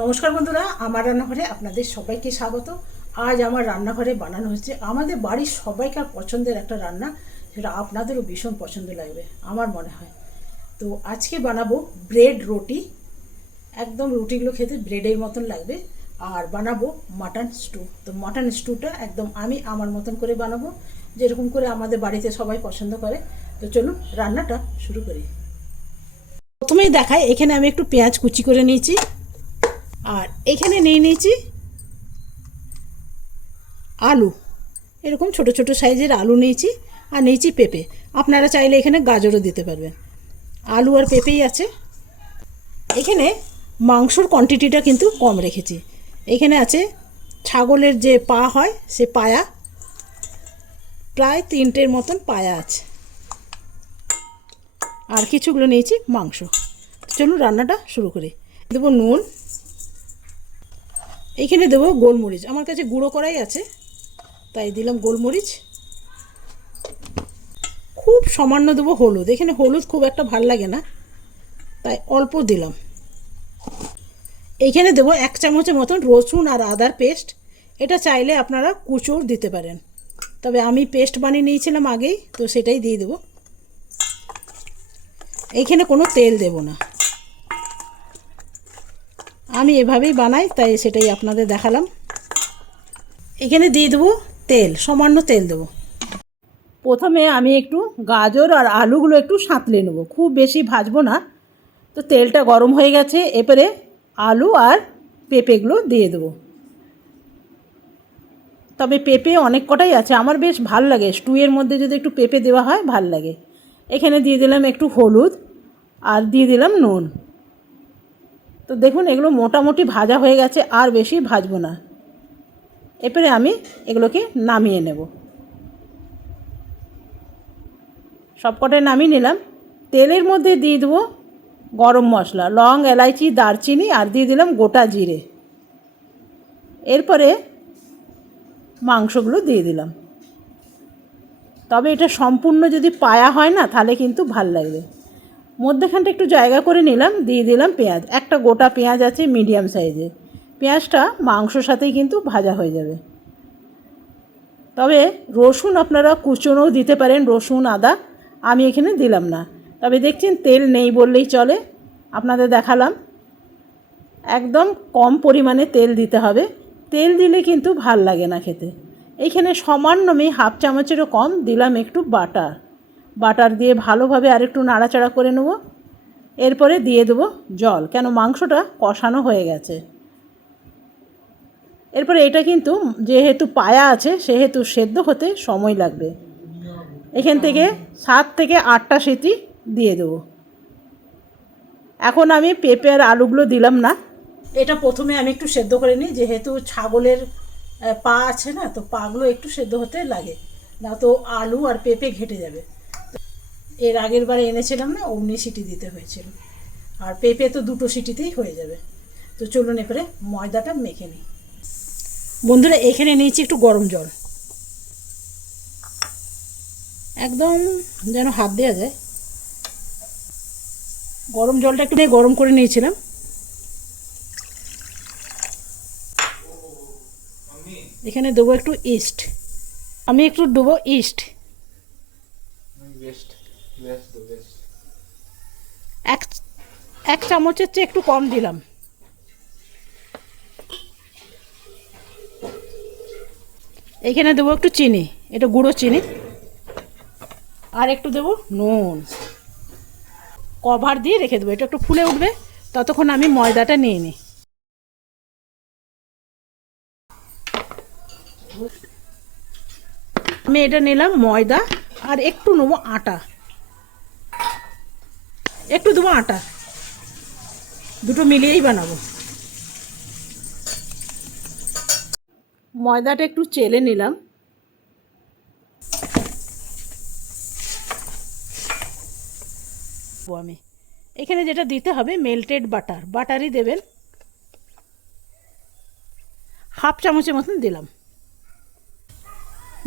নমস্কার বন্ধুরা, আমার রান্নাঘরে আপনাদের সবাইকে স্বাগত। আজ আমার রান্নাঘরে বানানো হচ্ছে আমাদের বাড়ির সবাইকার পছন্দের একটা রান্না, সেটা আপনাদেরও ভীষণ পছন্দ লাগবে, আমার মনে হয়। তো আজকে বানাবো ব্রেড রুটি। একদম রুটিগুলো খেতে ব্রেডের মতন লাগবে। আর বানাবো মাটন স্টু। তো মাটন স্টুটা একদম আমি আমার মতন করে বানাবো, যেরকম করে আমাদের বাড়িতে সবাই পছন্দ করে। তো চলুন রান্নাটা শুরু করি। প্রথমেই দেখাই, এখানে আমি একটু পেঁয়াজ কুচি করে নিয়েছি। আর এখানে নিয়ে নিয়েছি আলু। এরকম ছোট ছোট সাইজের আলু নিয়েছি আর নিয়েছি পেঁপে। আপনারা চাইলে এখানে গাজরও দিতে পারবেন। আলু আর পেঁপেই আছে। এখানে মাংসর কোয়ান্টিটিটা কিন্তু কম রেখেছি। এখানে আছে ছাগলের যে পা হয় সে পায়া, প্রায় তিনটের মতন পায়া আছে। আর কিছুগুলো নিয়েছি মাংস। চলুন রান্নাটা শুরু করি। দেবো নুন এইখানে দেবো গোলমরিচ। আমার কাছে গুঁড়ো করাই আছে, তাই দিলাম গোলমরিচ। খুব সামান্য দেবো হলুদ, এখানে হলুদ খুব একটা ভালো লাগে না, তাই অল্প দিলাম। এইখানে দেবো এক চামচের মতন রসুন আর আদার পেস্ট, এটা চাইলে আপনারা কুচোর দিতে পারেন। তবে আমি পেস্ট বানিয়ে নিয়েছিলাম আগেই, তো সেটাই দিয়ে দেবো। এইখানে কোনো তেল দেব না। আমি এভাবেই বানাই, তাই সেটাই আপনাদের দেখালাম। এখানে দিয়ে দেবো তেল, সামান্য তেল দেবো। প্রথমে আমি একটু গাজর আর আলুগুলো একটু সাঁতলে নেব। খুব বেশি ভাজবো না। তো তেলটা গরম হয়ে গেছে এরপরে আলু আর পেঁপেগুলো দিয়ে দেবো। তবে পেঁপে অনেক কটাই আছে, আমার বেশ ভালো লাগে। স্টুয়ের মধ্যে যদি একটু পেঁপে দেওয়া হয়, ভালো লাগে। এখানে দিয়ে দিলাম একটু হলুদ আর দিয়ে দিলাম নুন। তো দেখুন, এগুলো মোটামুটি ভাজা হয়ে গেছে, আর বেশি ভাজবো না। এরপরে আমি এগুলোকে নামিয়ে নেব। সবকটাই নামিয়ে নিলাম। তেলের মধ্যে দিয়ে দেবো গরম মশলা, লং, এলাইচি, দারচিনি, আর দিয়ে দিলাম গোটা জিরে। এরপরে মাংসগুলো দিয়ে দিলাম। তবে এটা সম্পূর্ণ যদি পায়া হয় না, তাহলে কিন্তু ভালো লাগবে। মধ্যেখানটা একটু জায়গা করে নিলাম, দিয়ে দিলাম পেঁয়াজ। একটা গোটা পেঁয়াজ আছে মিডিয়াম সাইজের। পেঁয়াজটা মাংসর সাথেই কিন্তু ভাজা হয়ে যাবে। তবে রসুন আপনারা কুচনোও দিতে পারেন, রসুন, আদা, আমি এখানে দিলাম না। তবে দেখছেন তেল নেই বললেই চলে, আপনাদের দেখালাম। একদম কম পরিমাণে তেল দিতে হবে। তেল দিলে কিন্তু ভালো লাগে না খেতে। এইখানে সামান্য আমি হাফ চামচেরও কম, দিলাম একটু বাটার। বাটার দিয়ে ভালোভাবে আরেকটু নাড়াচাড়া করে নেব। এরপরে দিয়ে দেবো জল। কেন মাংসটা কষানো হয়ে গেছে। এরপরে এটা কিন্তু যেহেতু পায়া আছে, সেহেতু সেদ্ধ হতে সময় লাগবে। এখান থেকে সাত থেকে আটটা সিটি দিয়ে দেবো। এখন আমি পেঁপে আর আলুগুলো দিলাম না। এটা প্রথমে আমি একটু সেদ্ধ করে নিই, যেহেতু ছাগলের পা আছে না, তো পাগুলো একটু সেদ্ধ হতে লাগে। না তো আলু আর পেঁপে ঘেটে যাবে। এর আগের বার এনেছিলাম না, অমনি সিটি দিতে হয়েছিল। আর পেঁপে তো দুটো সিটিতেই হয়ে যাবে। তো চলুন এবারে ময়দাটা মেখে নিই। বন্ধুরা, এখানে নিয়েছি একটু গরম জল। একদম যেন হাত দেওয়া যায়। গরম জলটা একটু গরম করে নিয়েছিলাম। এখানে দেবো একটু ইস্ট। আমি একটু দেবো ইস্ট। এক এক চামচের চেয়ে একটু কম দিলাম। এখানে দেবো একটু চিনি, এটা গুঁড়ো চিনি, আর একটু দেবো নুন। কভার দিয়ে রেখে দেবো, এটা একটু ফুলে উঠবে, ততক্ষণ আমি ময়দাটা নিয়ে নিই। আমি এটা নিলাম ময়দা, আর একটু নেব আটা। একটু দেবো আটা। দুটো মিলিয়েই বানাবো। ময়দাটা একটু চেলে নিলাম। আমি। এখানে যেটা দিতে হবে মেল্টেড বাটার বাটারই দেবেন। হাফ চামচের মতন দিলাম।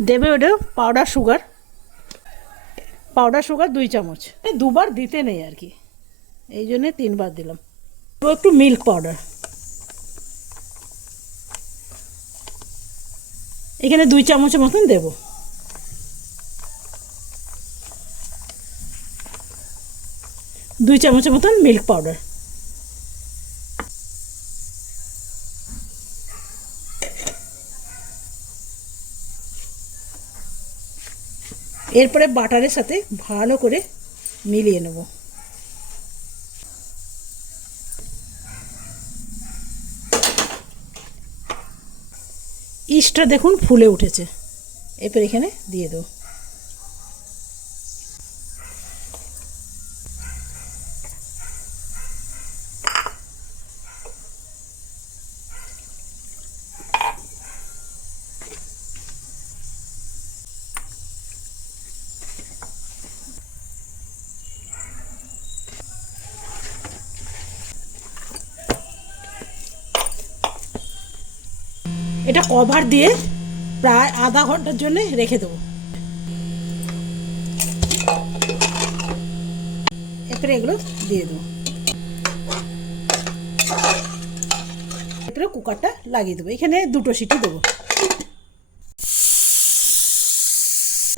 দেবে ওটা পাউডার সুগার পাউডার সুগার দুই চামচ। দুবার দিতে নেই আর কি। এই জন্যে তিনবার দিলাম। একটু মিল্ক পাউডার এখানে দুই চামচের মতন দেব। দুই চামচের মতন মিল্ক পাউডার এরপরে বাটারের সাথে ভালো করে মিলিয়ে নেব। ইস্টটা দেখুন ফুলে উঠেছে। এরপর এখানে দিয়ে দেবো। এটা কভার দিয়ে প্রায় আধা ঘণ্টার জন্য রেখে দেবো। এরপরে এগুলো দিয়ে দেবো। এরপরে কুকারটা লাগিয়ে দেবো। এখানে দুটো সিটি দেবো।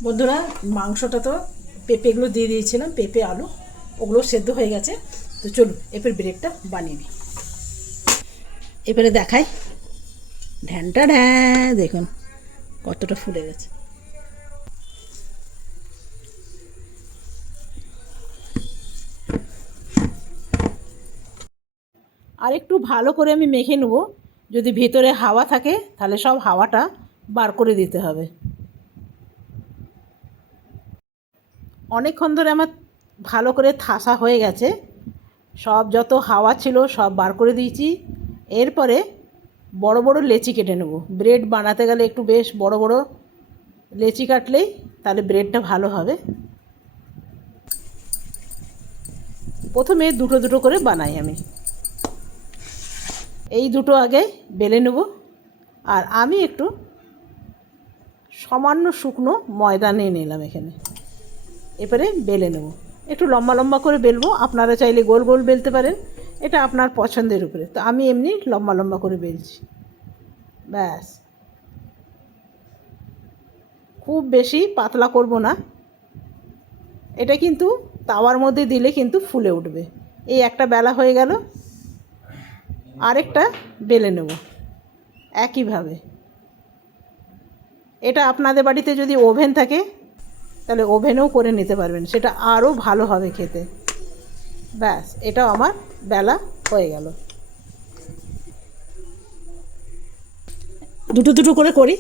বন্ধুরা, মাংসটা তো পেঁপেগুলো দিয়ে দিয়েছিলাম, পেঁপে, আলু, ওগুলো সেদ্ধ হয়ে গেছে। তো চলুন, এরপর ব্রেকটা বানিয়ে নিই। এবারে দেখাই। ঢ্যানটা ঢ্যা দেখুন, কতটা ফুলে গেছে। আর একটু ভালো করে আমি মেখে নেব। যদি ভিতরে হাওয়া থাকে, তাহলে সব হাওয়াটা বার করে দিতে হবে। অনেকক্ষণ ধরে আমার ভালো করে থাসা হয়ে গেছে। সব যত হাওয়া ছিল, সব বার করে দিয়েছি। এরপরে বড় বড় লেচি কেটে নেব। ব্রেড বানাতে গেলে একটু বেশ বড় বড় লেচি কাটলেই তাহলে ব্রেডটা ভালো হবে। প্রথমে দুটো দুটো করে বানাই আমি। এই দুটো আগে বেলে নেব আর আমি একটু সামান্য শুকনো ময়দা নিয়ে নিলাম এখানে। এবারে বেলে নেব। একটু লম্বা লম্বা করে বেলবো। আপনারা চাইলে গোল গোল বেলতে পারেন। এটা আপনার পছন্দের উপরে। তো আমি এমনি লম্বা লম্বা করে বেলছি। ব্যাস। খুব বেশি পাতলা করব না। এটা কিন্তু তাওয়ার মধ্যে দিলে কিন্তু ফুলে উঠবে। এই একটা বেলা হয়ে গেল। আরেকটা বেলে নেব। একইভাবে। এটা আপনাদের বাড়িতে যদি ওভেন থাকে, তাহলে ওভেনেও করে নিতে পারবেন। সেটা আরও ভালো হবে খেতে। ব্যাস এটা আমার বেলা হয়ে গেল। দুটো দুটো করে করি।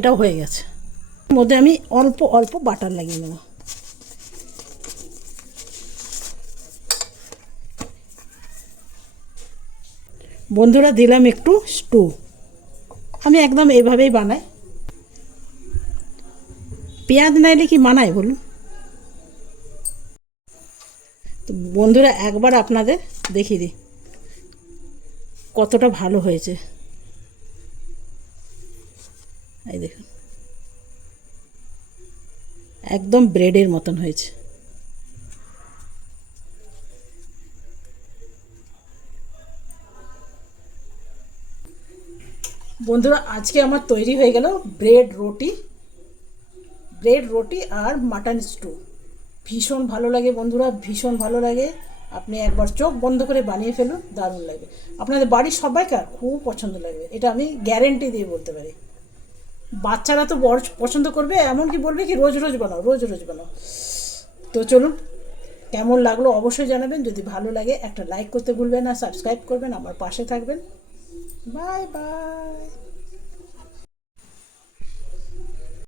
এটাও হয়ে গেছে। মধ্যে আমি অল্প অল্প বাটার লাগিয়ে নেব। বন্ধুরা, দিলাম একটু স্টু। আমি একদম এভাবেই বানাই। পেঁয়াজ নাইলে কি মানায় বলুন? তো বন্ধুরা, একবার আপনাদের দেখিয়ে দিই। কতটা ভালো হয়েছে। এই দেখুন। একদম ব্রেডের মতন হয়েছে। বন্ধুরা, আজকে আমার তৈরি হয়ে গেল ব্রেড রুটি। ব্রেড রুটি আর মাটন স্টু। ভীষণ ভালো লাগে বন্ধুরা, ভীষণ ভালো লাগে। আপনি একবার চোখ বন্ধ করে বানিয়ে ফেলুন, দারুণ লাগে আপনাদের বাড়ির সবাইকার খুব পছন্দ লাগবে। এটা আমি গ্যারেন্টি দিয়ে বলতে পারি। বাচ্চারা তো বড় পছন্দ করবে এমন কি বলবে কি, রোজ রোজ বানাও, রোজ রোজ বানাও। তো চলুন, কেমন লাগল অবশ্যই জানাবেন, যদি ভালো লাগে একটা লাইক করতে ভুলবেন না সাবস্ক্রাইব করবেন, আমার পাশে থাকবেন। Bye bye